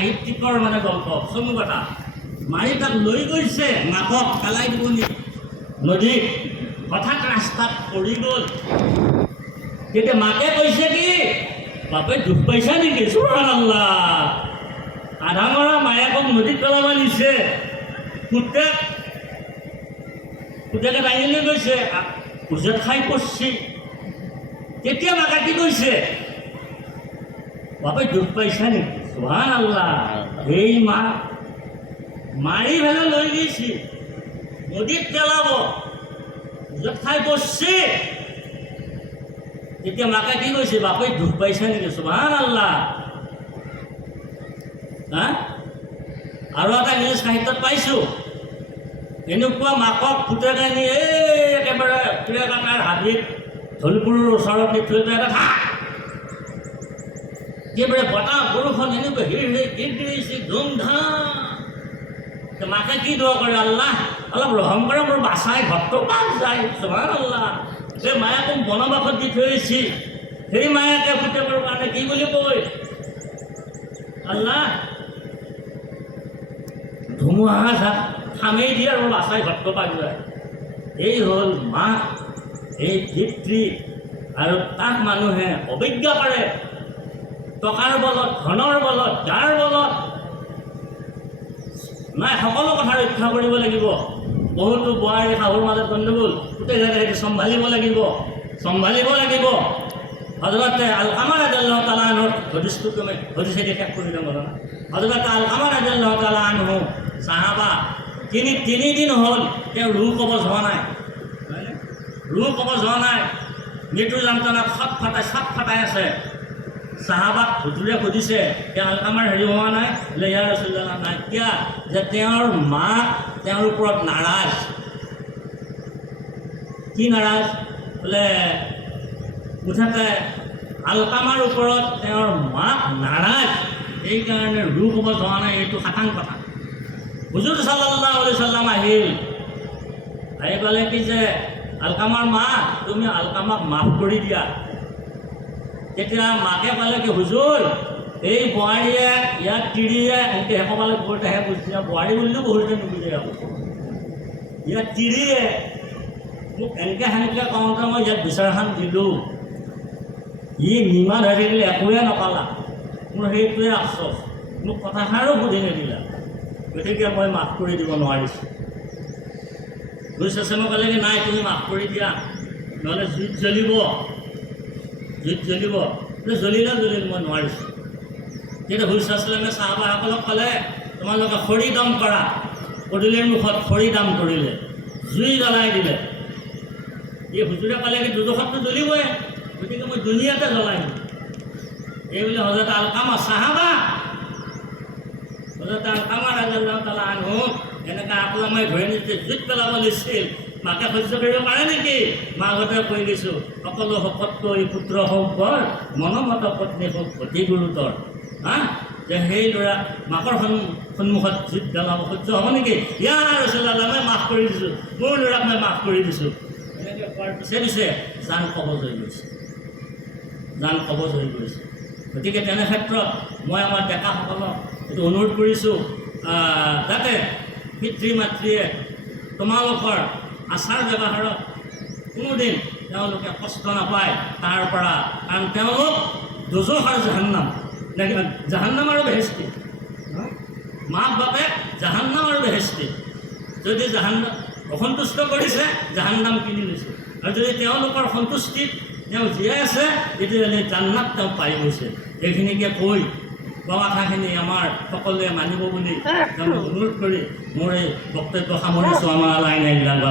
সাহিত্যিকৰ মানে গল্প। চমু কথা। মাৰি তাক লৈ গৈছে মাকক পেলাই দিব নি। নদীত হঠাৎ ৰাস্তাত পৰি গ'ল। তেতিয়া মাকে কৈছে কি, বাপে, দুখ পাইছা নেকি? চোৰান আল্লাহ আধা মৰা মায়েকক নদীত পেলাব নিছে পুতেক, পুতেকে দাঙি লৈ গৈছে। উজত খাই পৰছি। তেতিয়া মাকে কি কৈছে, বাপে, দুখ পাইছা নেকি? চোহান আল্লাহ সেই মা মাৰি ফেলে লৈ গৈছি নদীত পেলাব খাই পৰছি তেতিয়া মাকে কি কৈছে বাপে দুখ পাইছা নেকি? চোহান আল্লাহ হা আৰু এটা নিউজ সাহিত্যত পাইছোঁ? এনেকুৱা মাকক পুতেকে নি এই একেবাৰে প্ৰিয়কানাৰ হাবিত ধলপুৰৰ ওচৰত নি থৈ এটা একেবাৰে বতাহ বৰষুণ এনেকুৱা হিৰ হিৰ ধুমধাম। মাকে কি দোৱা কৰে, আল্লাহ, অলপ ৰহম কৰে, মোৰ বাচাই ঘৰটো পাক যায় চোভান আল্লাহ সেই মায়াকক বনবাসত দি থৈ আহিছি। সেই মায়াকে পুতেকৰ কাৰণে কি বুলি কয়? আল্লাহ ধুমুহা থামেই দিয়ে আৰু বাচাই ঘৰটো পাক যায়। এই হ'ল মাক এই পিতৃ আৰু তাক মানুহে অৱজ্ঞা কৰে। টকাৰ বলত, ধনৰ বলত, যাৰ বলত। নাই, সকলো কথা ৰক্ষা কৰিব লাগিব। বহুতো বোৱাৰী শাহুৰ মাজত গণ্ডগোল, গোটেই সেইটো চম্ভালিব লাগিব। চম্ভালিব লাগিব। হজৰতে আল কামাৰ আদাল্লাহ তালা আনহুৰ হদিছটো তুমি হদিছে শেষ কৰি দিম বাৰু হজৰতে আল কামাৰ আদাল্লাহ তালা আনহু চাহাবা, তিনি তিনিদিন হ'ল তেওঁ ৰুহ কবজ হোৱা নাই? ৰুহ কবজ হোৱা নাই। মৃত্যু যন্ত্ৰণাত চট ফটাই চট ফটাই আছে। চাহাবাক হুজুৰে সুধিছে আমাৰ হেৰি হোৱা নাই? বোলে ইয়াৰ ৰচুল্লাহ নাই। কিয়া যে তেওঁৰ মাক তেওঁৰ ওপৰত নাৰাজ। কি নাৰাজ? বোলে, মুঠতে আলকামাৰ ওপৰত তেওঁৰ মাক নাৰাজ। এইকাৰণে ৰোগ হ'ব যোৱা নাই, এইটো সাধাৰণ কথা। হুজুৰ চাল্লাহ আলি চাল্লাম আহিল। আহি ক'লে কি যে, আলকামাৰ মা, তুমি আলকামাক মাফ কৰি দিয়া। তেতিয়া মাকে ক'লে কি, হুজুৰ, এই বোৱাৰীয়ে ইয়াক তিৰিয়ে, এনেকৈ শেষপালে বহুতেহে বুজিছে বোৱাৰী বুলিও বহুতে নুবুজে আকৌ ইয়াত তিৰিয়ে, মোক এনেকৈ সেনেকৈ কওঁতে মই ইয়াত বিচাৰখন দিলোঁ। ই নিমান হৈ থাকিলে একোৱে নাপালা মোৰ সেইটোৱে আফচোচ। মোক কথাষাৰো সুধি নিদিলা। গতিকে মই মাফ কৰি দিব নোৱাৰিছোঁ। বুজিছে মই ক'লে কি, নাই, তুমি মাফ কৰি দিয়া। নহ'লে জুইত জ্বলিব। জ্বলিব। বোলে জ্বলিলে জ্বলিল মই নোৱাৰিছোঁ। তেতিয়া হুইচাছলামে চাহাবাসকলক ক'লে, তোমালোকে খৰি দাম কৰা। পদূলিৰ মুখত খৰি দাম কৰিলে, জুই জ্বলাই দিলে। এই হুজুৰে ক'লে কি দুজখতটো জ্বলিবই, গতিকে মই দুনীয়াতে জ্বলাই দিম। এই বুলি হজৰত আলকামা, চাহাবা! হজৰত আলকামা ৰাজাল্লাহ তালা আনহু, এনেকৈ আকলামাই ধৰি নিছে জুইত পেলাব লৈছিল। মাকে সহ্য কৰিব পাৰে নেকি? মাকহঁতে কৈ দিছোঁ সকলো শকতকৈ পুত্ৰ হওক বৰ মনোমত পত্নী হওক অতি গুৰুতৰ। হা? যে সেই ল'ৰা মাকৰ সন্ সন্মুখত জুইত পেলাব সহ্য হ'ব নেকি? ইয়াৰ ৰচুল্লাহ মই মাফ কৰি দিছোঁ। মোৰ ল'ৰাক মই মাফ কৰি দিছোঁ। এনেকৈ কোৱাৰ পিছে পিছে জান কবজ হৈ গৈছে। জান কবজ হৈ গৈছে। গতিকে তেনে ক্ষেত্ৰত মই আমাৰ ডেকাসকলক এইটো অনুৰোধ কৰিছোঁ যাতে পিতৃ মাতৃয়ে তোমালোকৰ আচাৰ ব্যৱহাৰত কোনোদিন তেওঁলোকে কষ্ট নাপায়, তাৰ পৰা কাৰণ তেওঁলোক দুজোখ আৰু জাহান্নাম। জাহান্নাম আৰু বেহেস্তি মাক বাপেক জাহান্নাম আৰু বেহেস্তি যদি জাহান্নাম অসন্তুষ্ট কৰিছে, জাহান্নাম কিনি লৈছে। আৰু যদি তেওঁলোকৰ সন্তুষ্টিত তেওঁ জীয়াই আছে তেতিয়াহ'লে জান্নাত তেওঁ পাই গৈছে। এইখিনিকে কৈ কথাখিনি আমাৰ সকলোৱে মানিব বুলি অনুৰোধ কৰি মোৰ এই বক্তব্য সামৰিছোঁ। আমাৰ লাইন আইন বেয়া